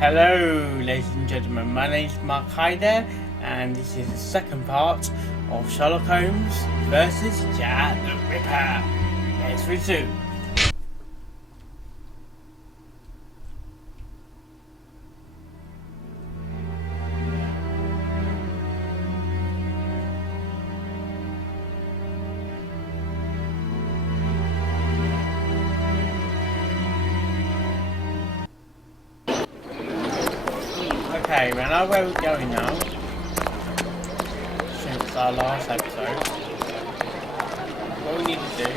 Hello, ladies and gentlemen. My name's Mark Hyder, and this is the second part of Sherlock Holmes versus Jack the Ripper. Let's resume. Okay, we know where we're going now. Since our last episode. What we need to do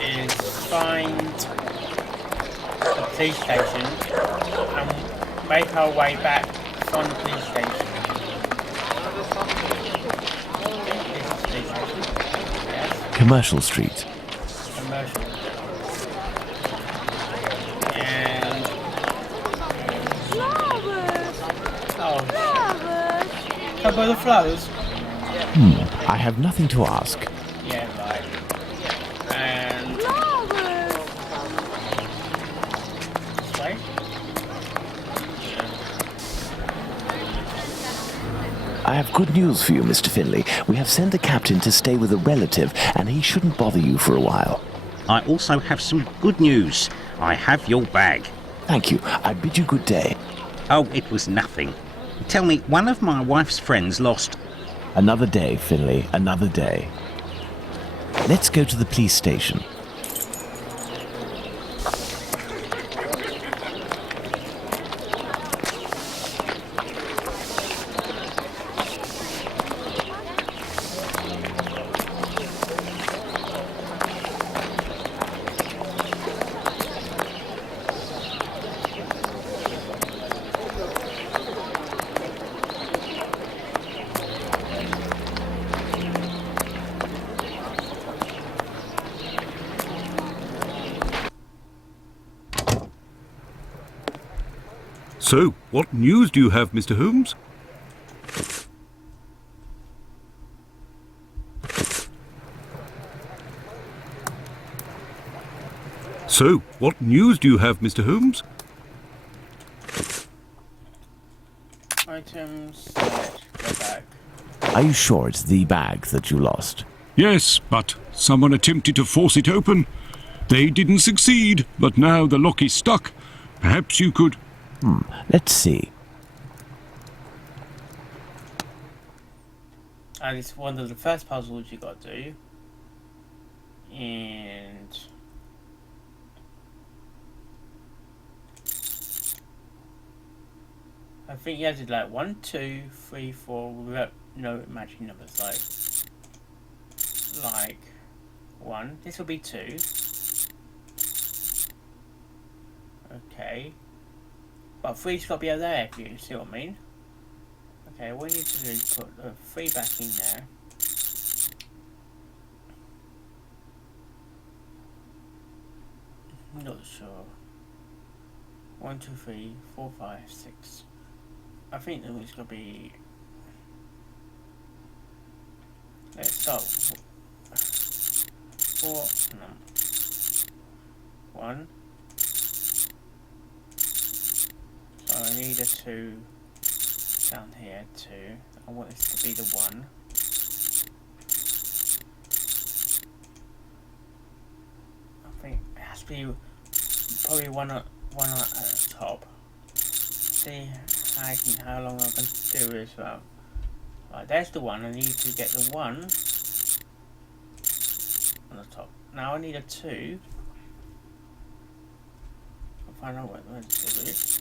is find the police station and make our way back from the police station. This is the police station. Yes. Commercial Street. Commercial. How about the flowers? I have nothing to ask. Yeah, right. And... this way? I have good news for you, Mr. Finley. We have sent the captain to stay with a relative, and he shouldn't bother you for a while. I also have some good news. I have your bag. Thank you. I bid you good day. Oh, it was nothing. Tell me, one of my wife's friends lost... Another day, Finley. Another day. Let's go to the police station. So, what news do you have, Mr. Holmes? So, what news do you have, Mr. Holmes? Items, go back. Are you sure it's the bag that you lost? Yes, but someone attempted to force it open. They didn't succeed, but now the lock is stuck. Perhaps you could... Let's see. And it's one of the first puzzles you got to do. And... I think you have to do like 1, 2, 3, 4 without no matching numbers. Like 1. This will be 2. Okay. But 3's got to be over there, if you see what I mean. Okay, what we need to do is put the 3 back in there. I'm not sure. 1, 2, 3, 4, 5, 6. I think that it's got to be... Let's start. 4, no. 1. So I need a 2 down here, 2. I want this to be the 1. I think it has to be probably one at the top. See how long I can do as well. Right, there's the 1. I need to get the 1 on the top. Now I need a 2. I'll find out what the 2 is.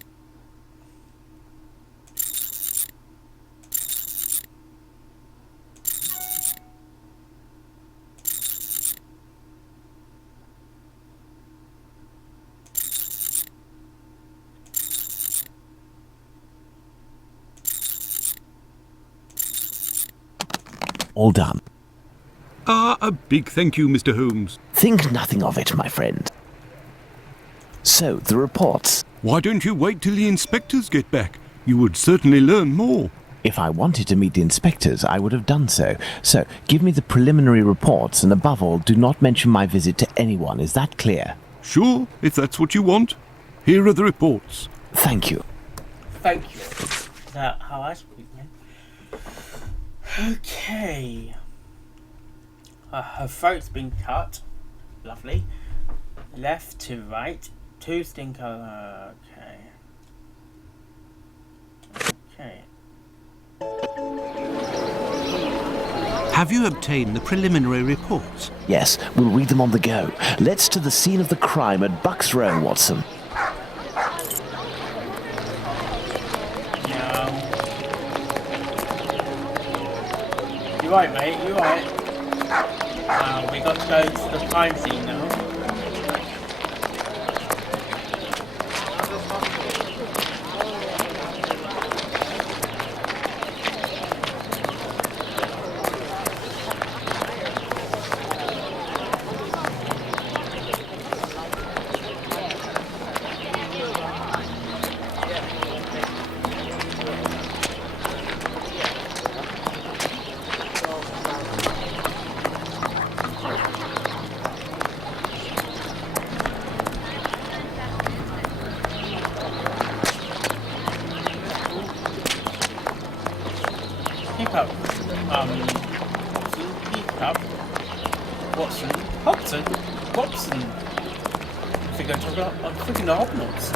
All done. A big thank you, Mr. Holmes. Think nothing of it, my friend. So, the reports. Why don't you wait till the inspectors get back? You would certainly learn more. If I wanted to meet the inspectors, I would have done so. So, give me the preliminary reports, and above all, do not mention my visit to anyone. Is that clear? Sure, if that's what you want. Here are the reports. Thank you. Thank you. Is that how I speak, man? Okay. Her throat's been cut. Lovely. Left to right. Two stinker. Okay. Have you obtained the preliminary reports? Yes, we'll read them on the go. Let's to the scene of the crime at Bucks Row, Watson. No. You're right, mate. You're right. We got to go to the crime scene now. Keep up. Keep up. Watson. Hobson. Watson. I think I'm talking about freaking hobnobs.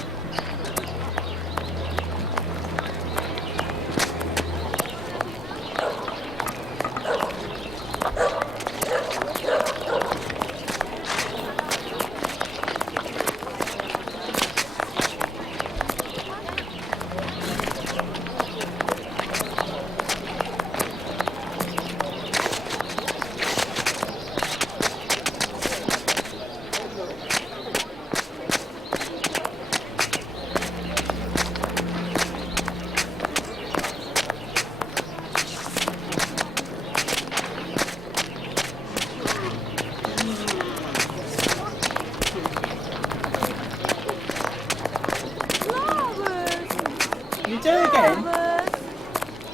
You do it again?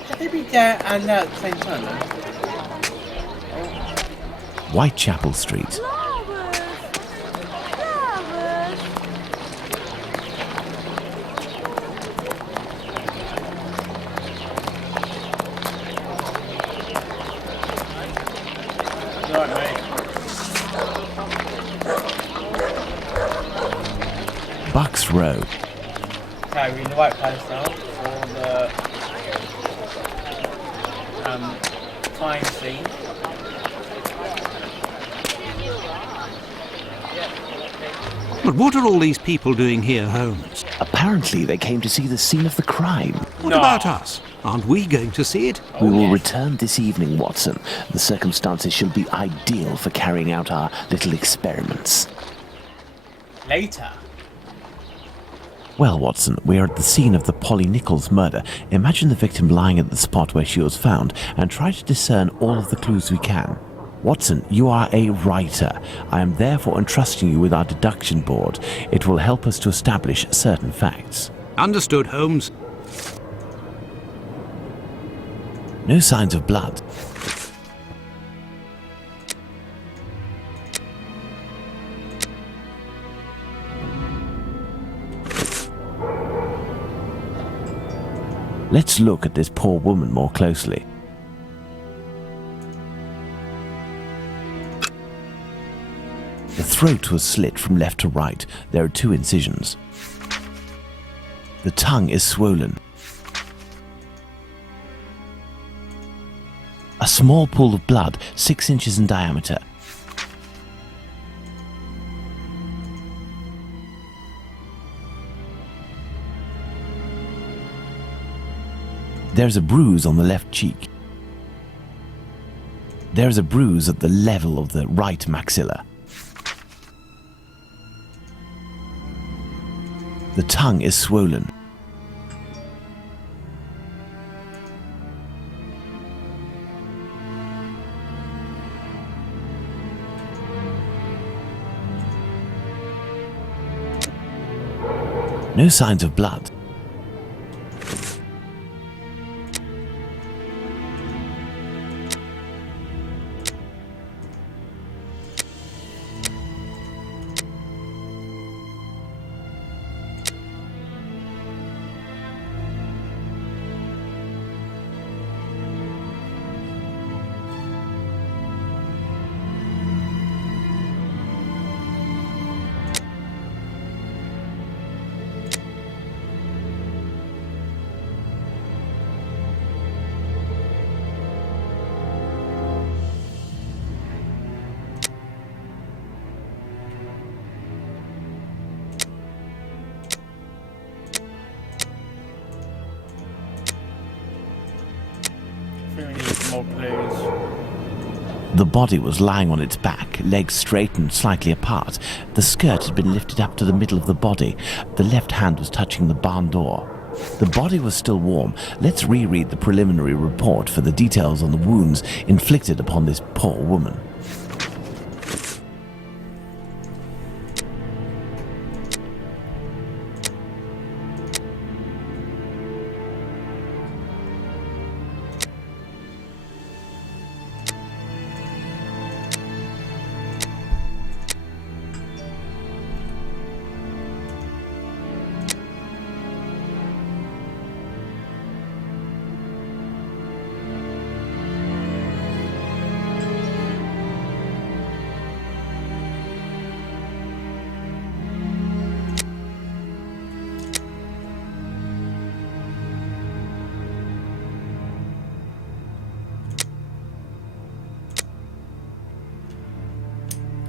Can they be there and there at the same time then? Whitechapel Street. You're right, mate. Bucks Row. Okay, we're in the right place now for the crime scene. But what are all these people doing here, Holmes? Apparently, they came to see the scene of the crime. What No. about us? Aren't we going to see it? We will yes. return this evening, Watson. The circumstances shall be ideal for carrying out our little experiments. Later. Well, Watson, we are at the scene of the Polly Nichols murder. Imagine the victim lying at the spot where she was found and try to discern all of the clues we can. Watson, you are a writer. I am therefore entrusting you with our deduction board. It will help us to establish certain facts. Understood, Holmes. No signs of blood. Let's look at this poor woman more closely. The throat was slit from left to right. There are 2 incisions. The tongue is swollen. A small pool of blood, 6 inches in diameter. There's a bruise on the left cheek. There's a bruise at the level of the right maxilla. The tongue is swollen. No signs of blood. more clues. The body was lying on its back, legs straightened slightly apart. The skirt had been lifted up to the middle of the body. The left hand was touching the barn door. The body was still warm. Let's reread the preliminary report for the details on the wounds inflicted upon this poor woman.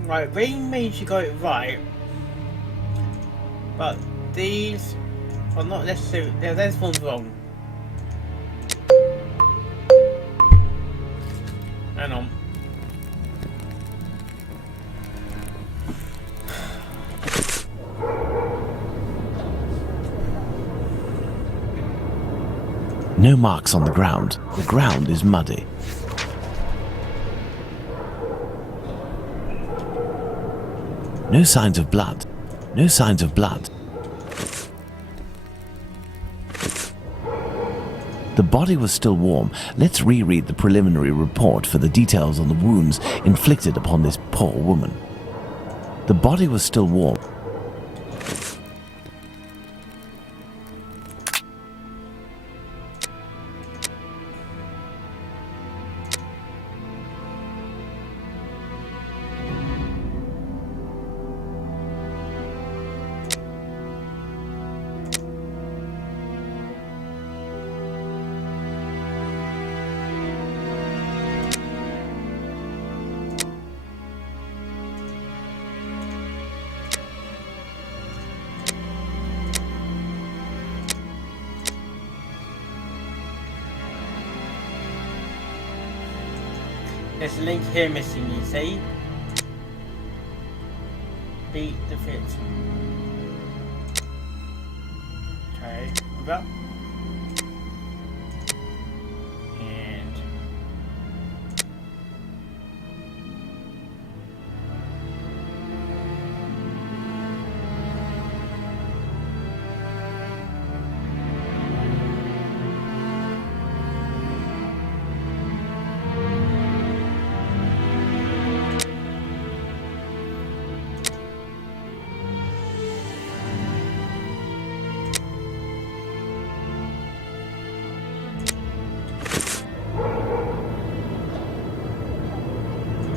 Right, reading means you got it right, but these are not necessarily. There's one wrong. Hang on. No marks on the ground. The ground is muddy. No signs of blood. No signs of blood. The body was still warm. Let's reread the preliminary report for the details on the wounds inflicted upon this poor woman. The body was still warm. There's a link here missing, you see? Beat the fit. Okay, move up. And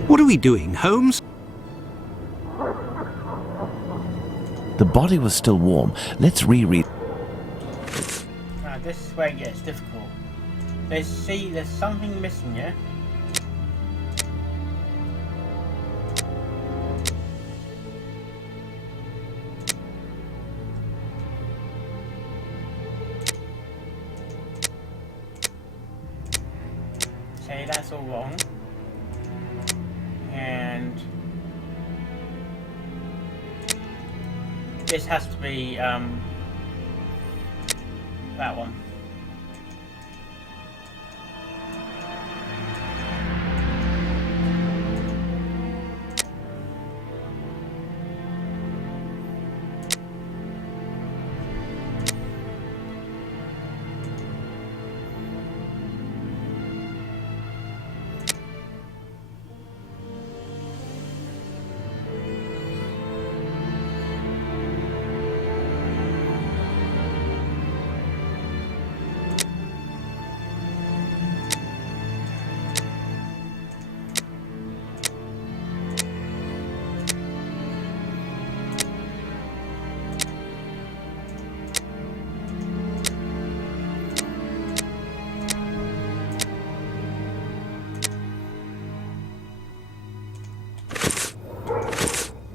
What are we doing, Holmes? The body was still warm. Let's reread. now this is where it gets difficult. There's something missing, yeah? Okay, that's all wrong. And this has to be that one.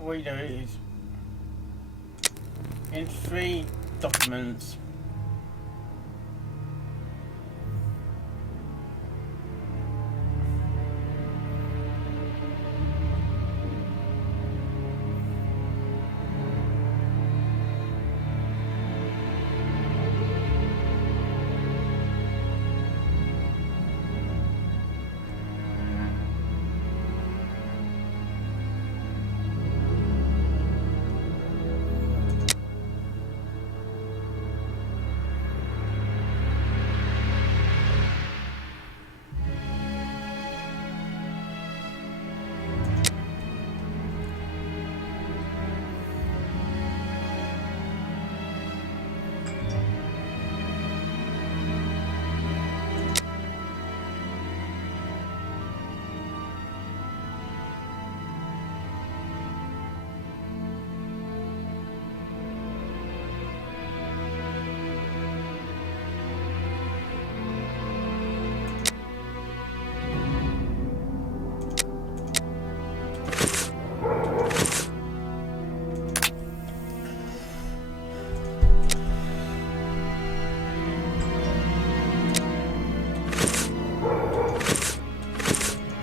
What you do is in 3 documents,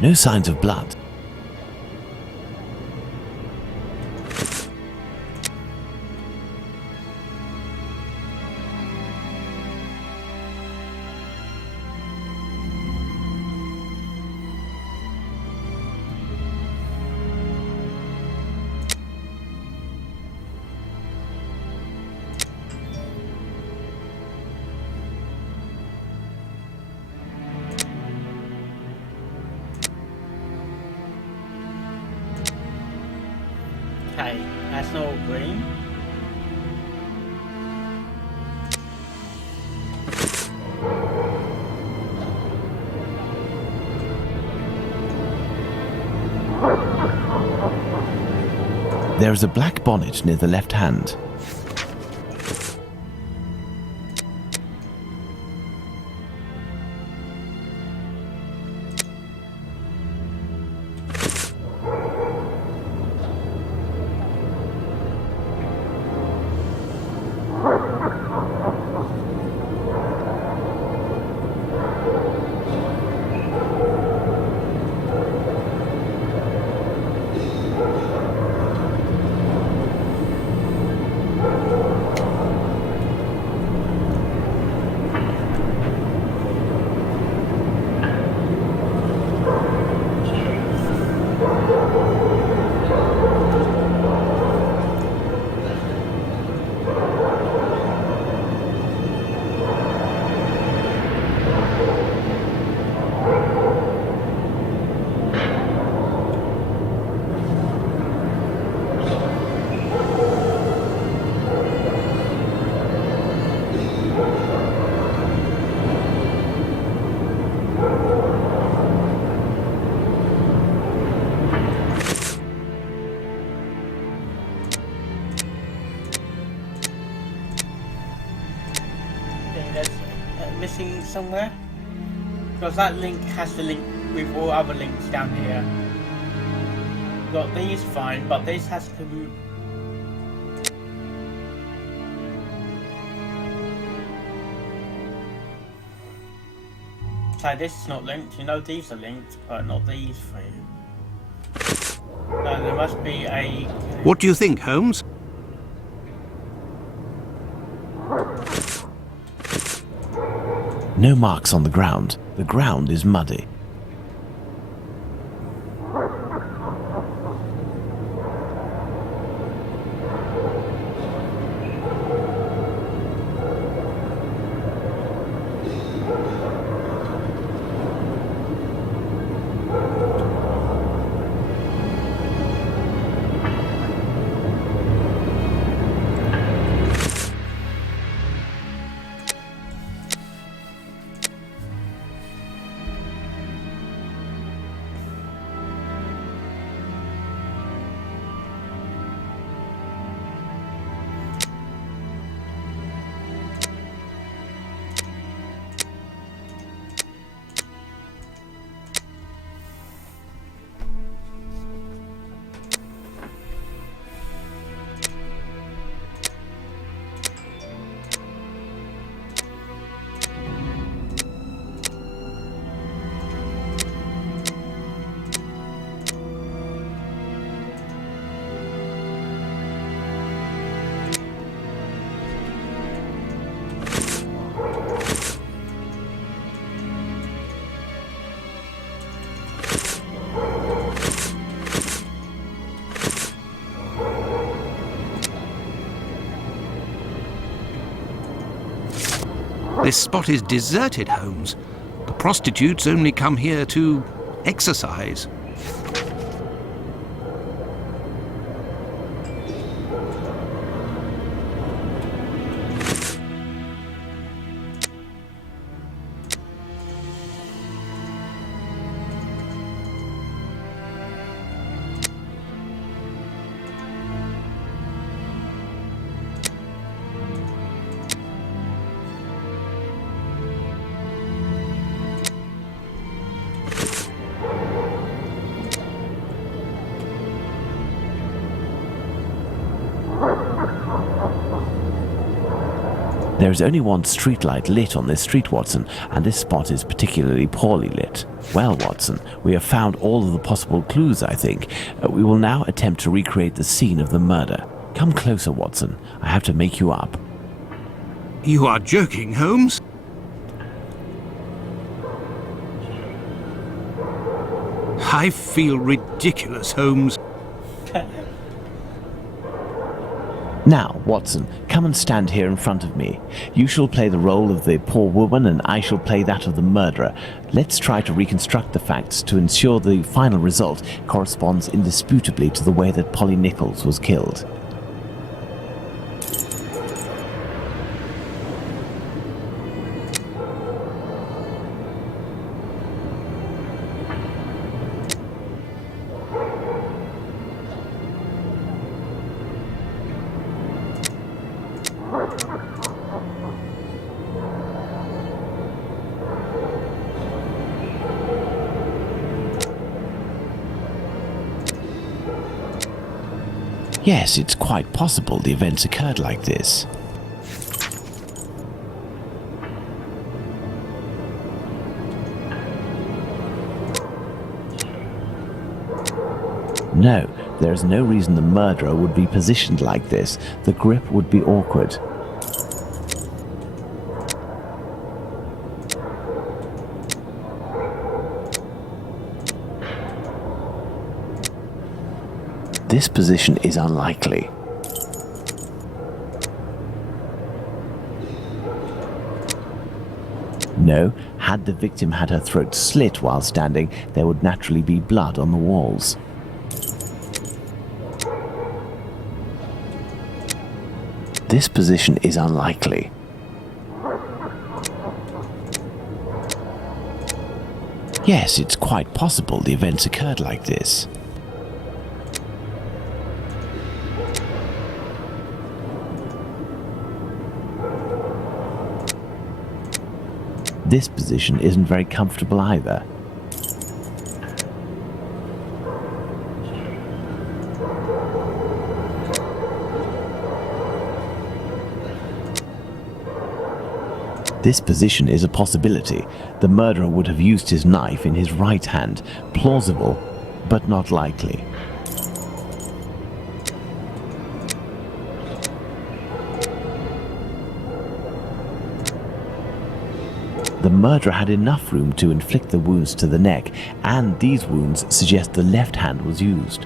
No signs of blood. Okay, that's not green. There is a black bonnet near the left hand. Missing somewhere, because that link has to link with all other links down here. Got these fine, but this has to. So this is not linked. You know these are linked, but not these three. No, there must be a. What do you think, Holmes? No marks on the ground. The ground is muddy. This spot is deserted, Holmes. The prostitutes only come here to exercise. There is only one streetlight lit on this street, Watson, and this spot is particularly poorly lit. Well, Watson, we have found all of the possible clues, I think. We will now attempt to recreate the scene of the murder. Come closer, Watson. I have to make you up. You are joking, Holmes? I feel ridiculous, Holmes. Now, Watson, come and stand here in front of me. You shall play the role of the poor woman and I shall play that of the murderer. Let's try to reconstruct the facts to ensure the final result corresponds indisputably to the way that Polly Nichols was killed. Yes, it's quite possible the events occurred like this. No, there is no reason the murderer would be positioned like this. The grip would be awkward. This position is unlikely. No, had the victim had her throat slit while standing, there would naturally be blood on the walls. This position is unlikely. Yes, it's quite possible the events occurred like this. This position isn't very comfortable either. This position is a possibility. The murderer would have used his knife in his right hand. Plausible, but not likely. The murderer had enough room to inflict the wounds to the neck, and these wounds suggest the left hand was used.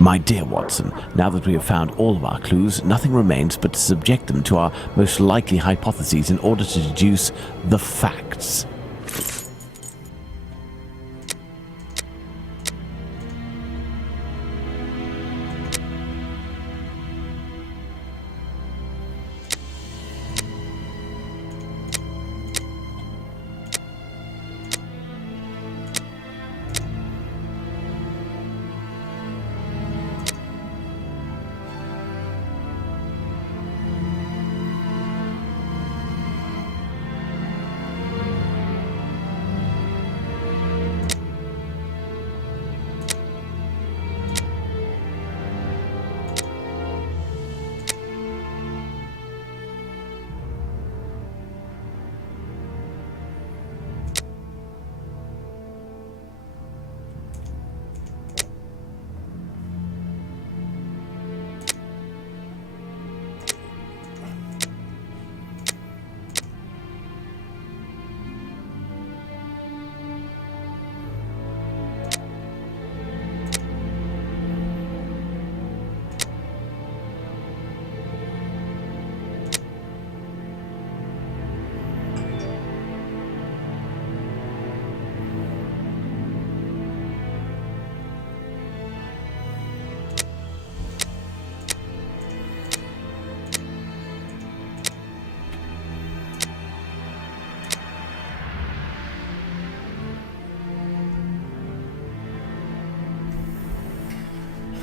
My dear Watson, now that we have found all of our clues, nothing remains but to subject them to our most likely hypotheses in order to deduce the facts.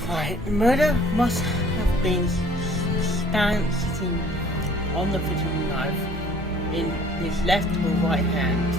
Right, the murder must have been sitting on the fishing knife in his left or right hand.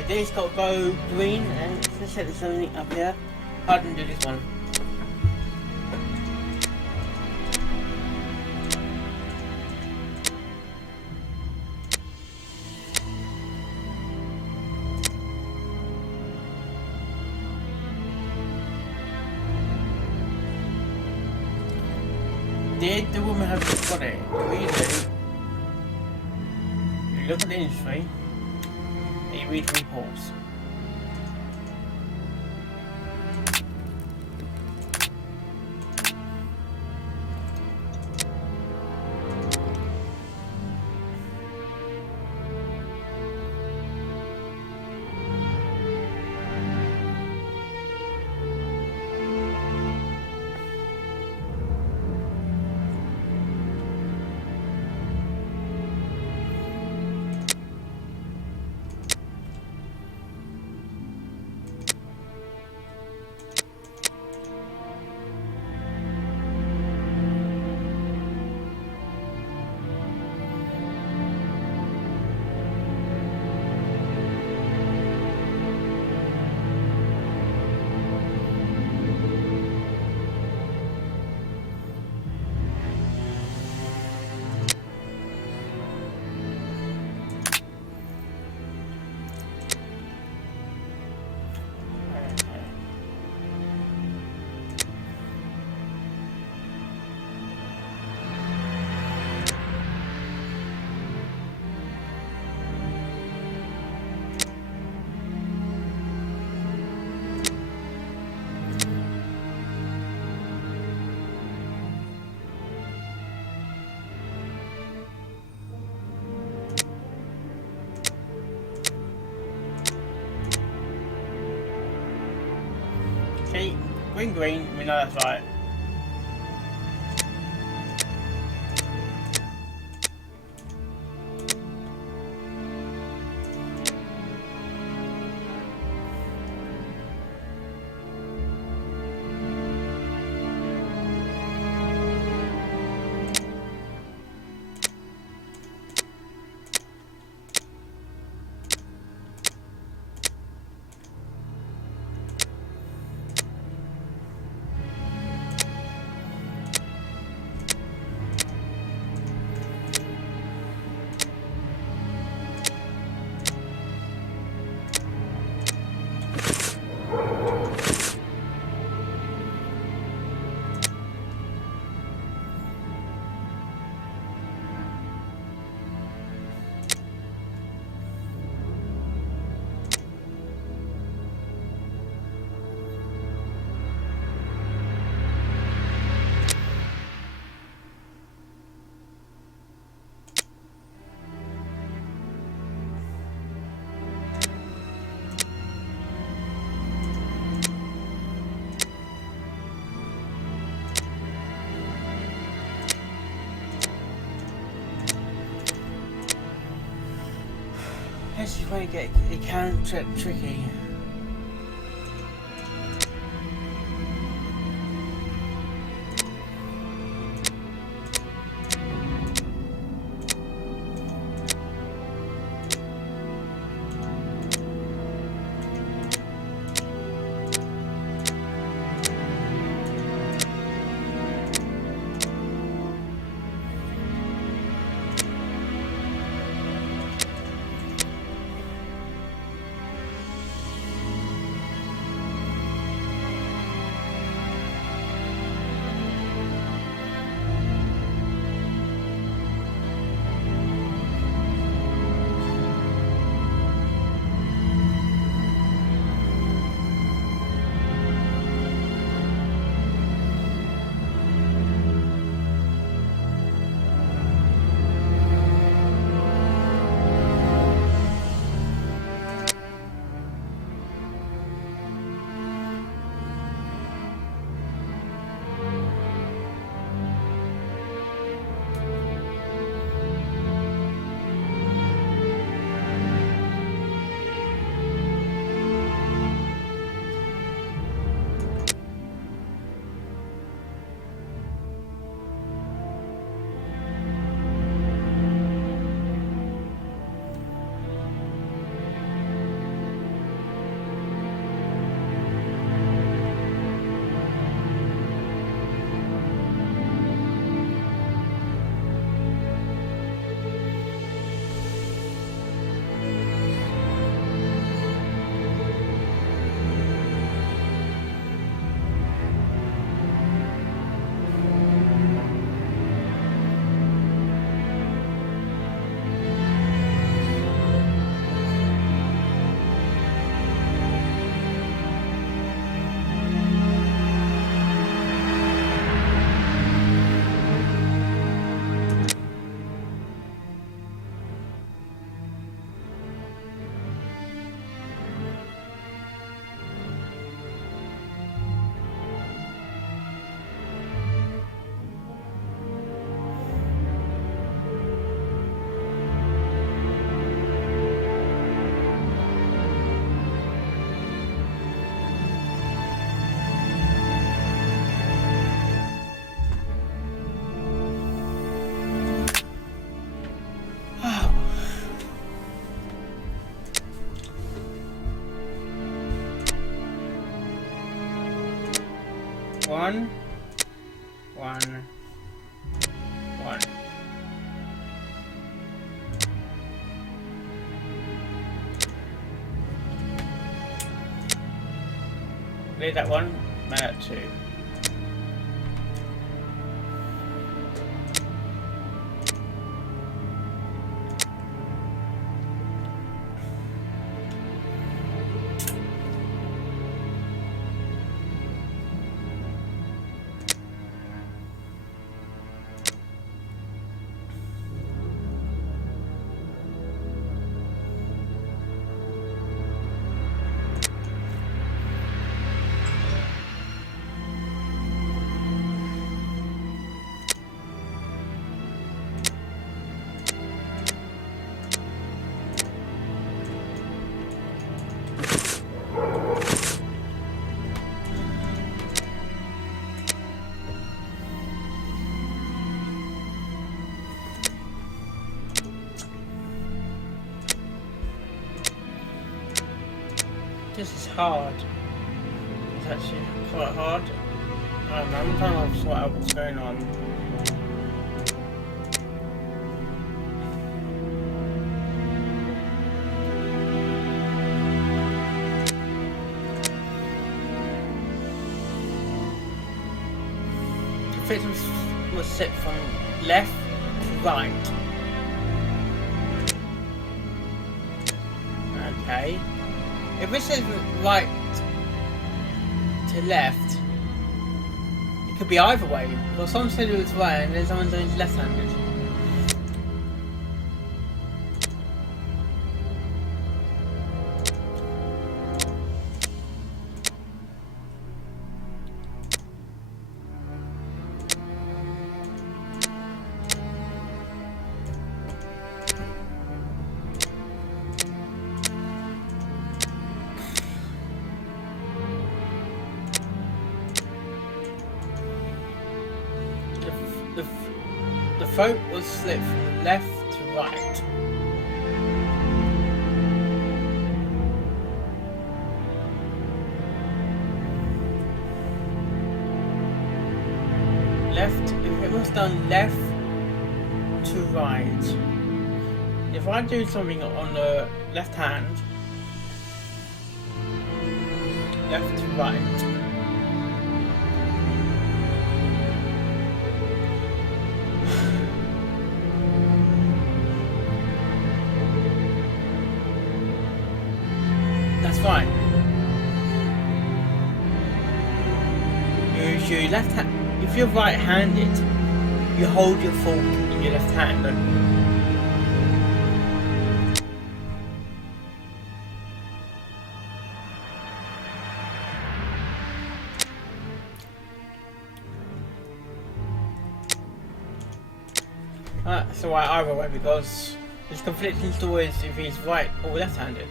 So this got to go green, and let's set something up here. I didn't do this one. Did the woman have got it? What you do? You look at the industry, and you read reports. See, green, we know that's right. This is where it can get tricky. 1, 1, 1. Leave that one, make that 2. This is hard. It's actually quite hard. I'm trying to sort out what's going on. The victim was set from left to right. Okay. If it says right to left, it could be either way. Well, someone said it was right and then someone said it's left-handed. The throat was slit from left to right. Left, if it was done left to right. If I do something on the left hand, left to right. That's fine. Use your left hand. If you're right-handed, you hold your fork in your left hand. That's alright either way because there's conflicting stories if he's right or left-handed.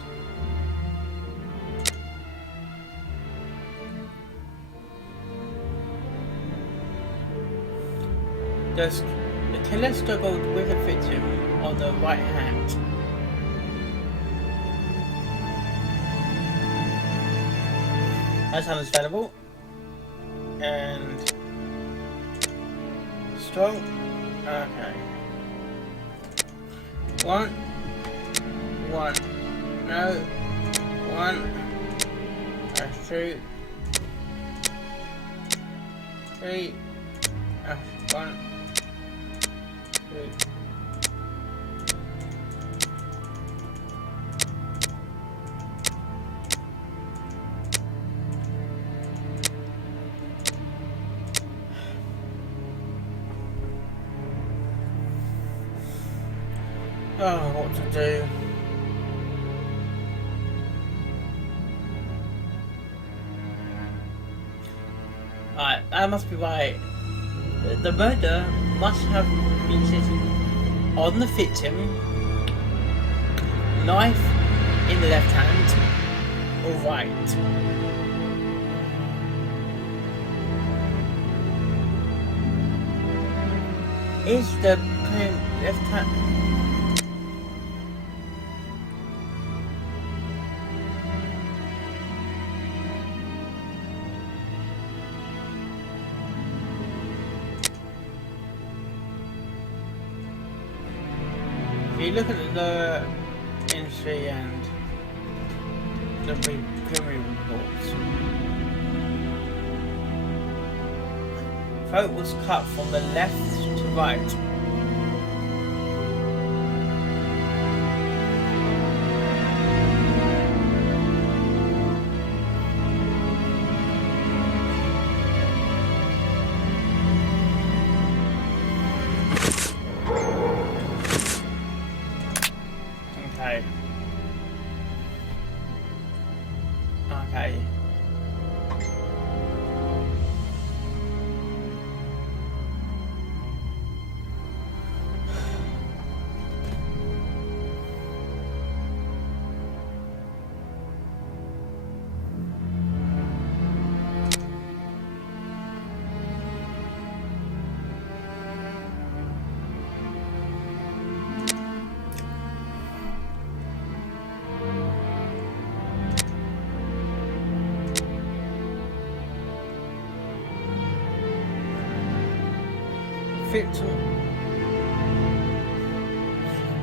The killer struggled with the victim on the right hand. That's understandable. And strong. Okay. 1, 1. No. 1. That's 2. 3. 1. 2. Oh, what to do? Alright, that must be right. The murder must have been sitting on the victim, knife in the left hand, or right. Is the left hand? we look at the industry and the preliminary reports, throat was cut from the left to right. Okay. Okay.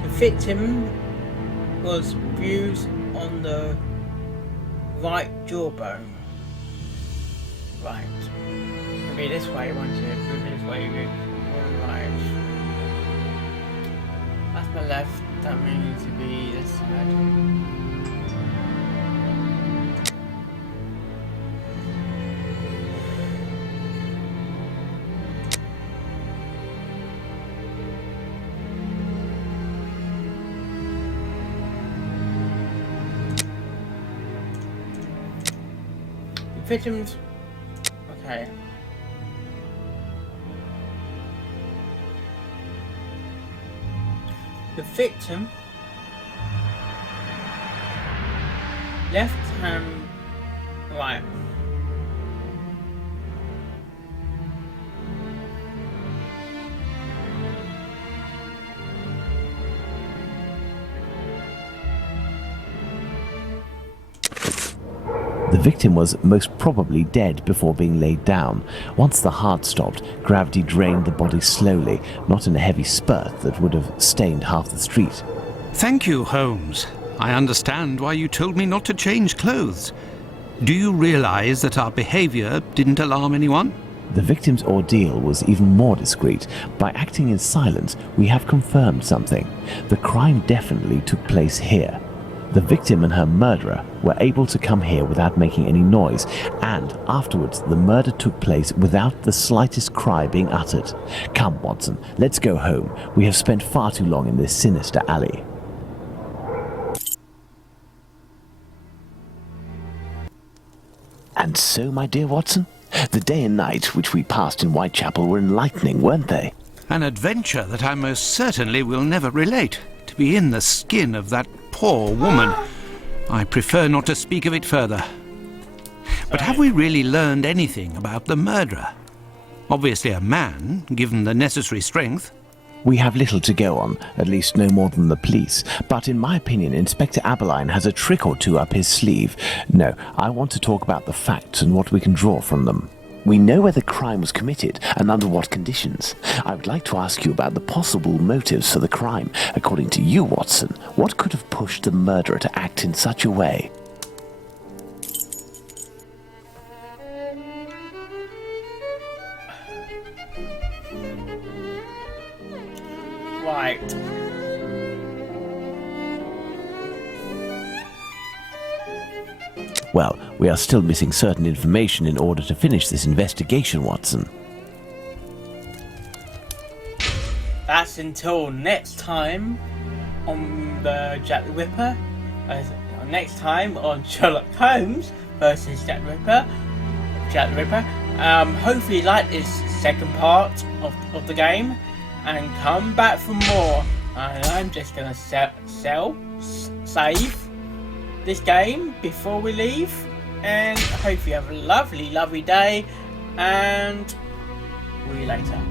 The victim was bruised on the right jawbone. Right. It'll be this way, won't it? It'll be this way, right. That's my left, that means to be this side. Victims. Okay. The victim left hand right. The victim was most probably dead before being laid down. Once the heart stopped, gravity drained the body slowly, not in a heavy spurt that would have stained half the street. Thank you, Holmes. I understand why you told me not to change clothes. Do you realize that our behavior didn't alarm anyone? The victim's ordeal was even more discreet. By acting in silence, we have confirmed something. The crime definitely took place here. The victim and her murderer were able to come here without making any noise, and afterwards the murder took place without the slightest cry being uttered. Come, Watson, let's go home. We have spent far too long in this sinister alley. And so, my dear Watson, the day and night which we passed in Whitechapel were enlightening, weren't they? An adventure that I most certainly will never relate. To be in the skin of that poor woman. I prefer not to speak of it further. But have we really learned anything about the murderer? Obviously a man, given the necessary strength. We have little to go on, at least no more than the police. But in my opinion, Inspector Aberline has a trick or two up his sleeve. No, I want to talk about the facts and what we can draw from them. We know where the crime was committed and under what conditions. I would like to ask you about the possible motives for the crime. According to you, Watson, what could have pushed the murderer to act in such a way? Right. Well, we are still missing certain information in order to finish this investigation, Watson. That's until next time on the Jack the Ripper. Next time on Sherlock Holmes versus Jack the Ripper. Hopefully you like this second part of the game and come back for more. And I'm just gonna save this game before we leave, and I hope you have a lovely day, and see you later.